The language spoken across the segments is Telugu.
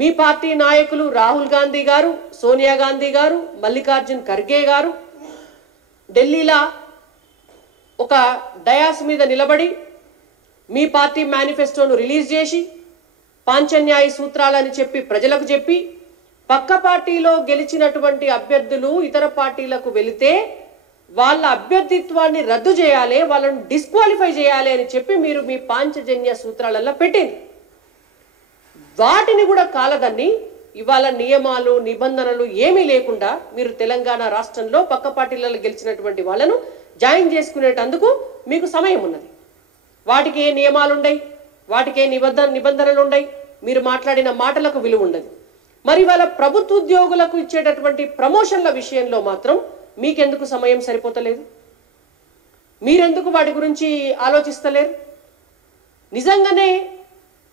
మీ పార్టీ నాయకులు రాహుల్ గాంధీ గారు, సోనియా గాంధీ గారు, మల్లికార్జున్ ఖర్గే గారు ఢిల్లీలో ఒక డయాస్ మీద నిలబడి మీ పార్టీ మేనిఫెస్టోను రిలీజ్ చేసి పాంచన్యాయ సూత్రాలని చెప్పి ప్రజలకు చెప్పి పక్క పార్టీలో గెలిచినటువంటి అభ్యర్థులు ఇతర పార్టీలకు వెళితే వాళ్ళ అభ్యర్థిత్వాన్ని రద్దు చేయాలి, వాళ్ళను డిస్క్వాలిఫై చేయాలి అని చెప్పి మీరు మీ పాంచజన్య సూత్రాలలో పెట్టింది. వాటిని కూడా కాలదన్ని ఇవాళ నియమాలు నిబంధనలు ఏమీ లేకుండా మీరు తెలంగాణ రాష్ట్రంలో పక్క పార్టీలలో గెలిచినటువంటి వాళ్ళను జాయిన్ చేసుకునేటందుకు మీకు సమయం ఉన్నది. వాటికి ఏ నియమాలు ఉండయి, వాటికి ఏ నిబంధనలు ఉండయి, మీరు మాట్లాడిన మాటలకు విలువ ఉండదు. మరి వాళ్ళ ప్రభుత్వ ఉద్యోగులకు ఇచ్చేటటువంటి ప్రమోషన్ల విషయంలో మాత్రం మీకెందుకు సమయం సరిపోతలేదు? మీరెందుకు వాటి గురించి ఆలోచిస్తలేరు? నిజంగానే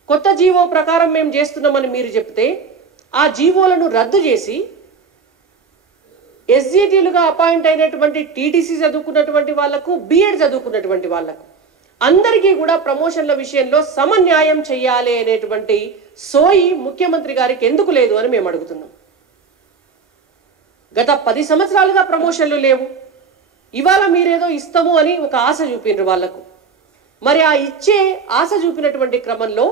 కొత్త జీవో ప్రకారం మేము చేస్తున్నామని మీరు చెప్తే ఆ జీవోలను రద్దు చేసి ఎస్జిటిలుగా అపాయింట్ అయినటువంటి టీటీసీ చదువుకున్నటువంటి వాళ్లకు, బిఎడ్ చదువుకున్నటువంటి వాళ్లకు అందరికీ కూడా ప్రమోషన్ల విషయంలో సమన్యాయం చేయాలి అనేటువంటి సోయి ముఖ్యమంత్రి గారికి ఎందుకు లేదు అని మేము అడుగుతున్నాం. గత 10 సంవత్సరాలుగా ప్రమోషన్లు లేవు. ఇవాళ మీరేదో ఇస్తాము అని ఒక ఆశ చూపినారు వాళ్లకు. మరి ఆ ఇచ్చే ఆశ చూపినటువంటి క్రమంలో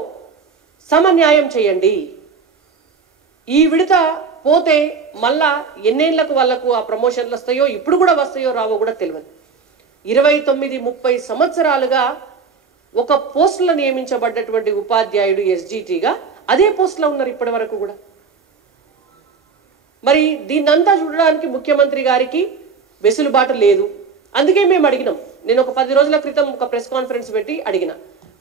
సమన్యాయం చేయండి. ఈ విడత పోతే మళ్ళా ఎన్నేళ్లకు వాళ్లకు ఆ ప్రమోషన్లు వస్తాయో, ఇప్పుడు కూడా వస్తాయో రావో కూడా తెలియదు. 29-30 సంవత్సరాలుగా ఒక పోస్టులో నియమించబడ్డటువంటి ఉపాధ్యాయుడు ఎస్జిటిగా అదే పోస్టులో ఉన్నారు ఇప్పటి వరకు కూడా. మరి దీన్నంతా చూడడానికి ముఖ్యమంత్రి గారికి వెసులుబాటు లేదు. అందుకే మేము అడిగినాం. నేను ఒక 10 రోజుల క్రితం ఒక ప్రెస్ కాన్ఫరెన్స్ పెట్టి అడిగిన,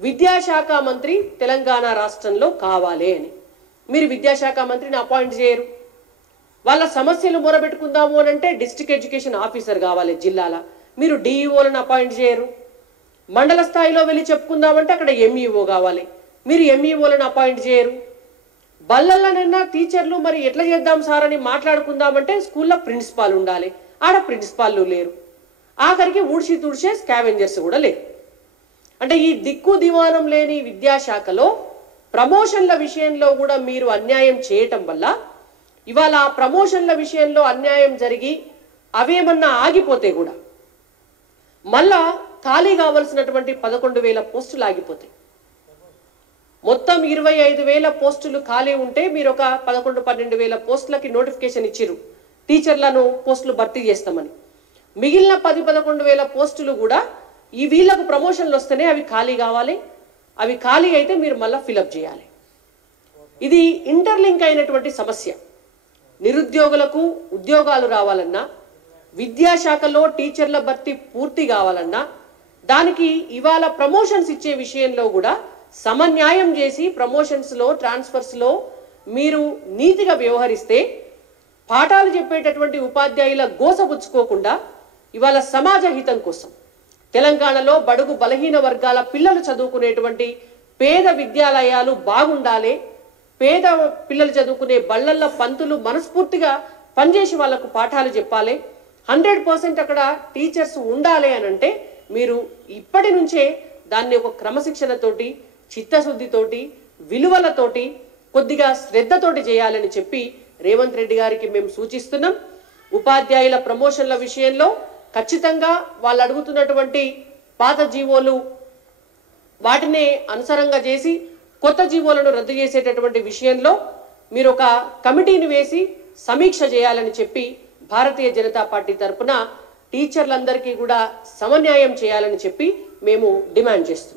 విద్యాశాఖ మంత్రి తెలంగాణ రాష్ట్రంలో కావాలి అని. మీరు విద్యాశాఖ మంత్రిని అపాయింట్ చేయరు. వాళ్ళ సమస్యలు మొరబెట్టుకుందాము అని అంటే డిస్ట్రిక్ట్ ఎడ్యుకేషన్ ఆఫీసర్ కావాలి జిల్లాల, మీరు డిఈఓలను అపాయింట్ చేయరు. మండల స్థాయిలో వెళ్ళి చెప్పుకుందామంటే అక్కడ ఎంఈఓ కావాలి, మీరు ఎంఈఓలను అపాయింట్ చేయరు. బల్లలనన్నా టీచర్లు మరి ఎట్లా చేద్దాం సార్ అని మాట్లాడుకుందామంటే స్కూల్లో ప్రిన్సిపాల్ ఉండాలి, ఆడ ప్రిన్సిపాల్లు లేరు. ఆఖరికి ఊడ్చి తుడిచే స్కావెంజర్స్ కూడా లేరు. అంటే ఈ దిక్కు దివానం లేని విద్యాశాఖలో ప్రమోషన్ల విషయంలో కూడా మీరు అన్యాయం చేయటం వల్ల ఇవాళ ఆ ప్రమోషన్ల విషయంలో అన్యాయం జరిగి అవేమన్నా ఆగిపోతే కూడా మళ్ళా ఖాళీ కావలసినటువంటి 11,000 పోస్టులు ఆగిపోతాయి. మొత్తం 25,000 పోస్టులు ఖాళీ ఉంటే మీరు ఒక 11-12,000 పోస్టులకి నోటిఫికేషన్ ఇచ్చిరు టీచర్లను పోస్టులు భర్తీ చేస్తామని. మిగిలిన 10-11,000 పోస్టులు కూడా ఈ వీళ్ళకు ప్రమోషన్లు వస్తేనే అవి ఖాళీ కావాలి. అవి ఖాళీ అయితే మీరు మళ్ళీ ఫిలప్ చేయాలి. ఇది ఇంటర్లింక్ అయినటువంటి సమస్య. నిరుద్యోగులకు ఉద్యోగాలు రావాలన్నా, విద్యాశాఖలో టీచర్ల భర్తీ పూర్తి కావాలన్నా, దానికి ఇవాళ ప్రమోషన్స్ ఇచ్చే విషయంలో కూడా సమన్యాయం చేసి ప్రమోషన్స్లో ట్రాన్స్ఫర్స్లో మీరు నీతిగా వ్యవహరిస్తే పాఠాలు చెప్పేటటువంటి ఉపాధ్యాయుల గోసపుచ్చుకోకుండా ఇవాళ సమాజ హితం కోసం తెలంగాణలో బడుగు బలహీన వర్గాల పిల్లలు చదువుకునేటువంటి పేద విద్యాలయాలు బాగుండాలి, పేద పిల్లలు చదువుకునే బళ్ళల్లో పంతులు మనస్ఫూర్తిగా పనిచేసి వాళ్లకు పాఠాలు చెప్పాలి, 100% అక్కడ టీచర్స్ ఉండాలి అని అంటే మీరు ఇప్పటి నుంచే దాన్ని ఒక క్రమశిక్షణతోటి, చిత్తశుద్ధితోటి, విలువలతోటి, కొద్దిగా శ్రద్ధతోటి చేయాలని చెప్పి రేవంత్ రెడ్డి గారికి మేము సూచిస్తున్నాం. ఉపాధ్యాయుల ప్రమోషన్ల విషయంలో ఖచ్చితంగా వాళ్ళు అడుగుతున్నటువంటి పాత జీవోలు వాటినే అనుసరంగా చేసి కొత్త జీవోలను రద్దు చేసేటటువంటి విషయంలో మీరు ఒక కమిటీని వేసి సమీక్ష చేయాలని చెప్పి భారతీయ జనతా పార్టీ తరఫున టీచర్లందరికీ కూడా సమన్యాయం చేయాలని చెప్పి మేము డిమాండ్ చేస్తున్నాం.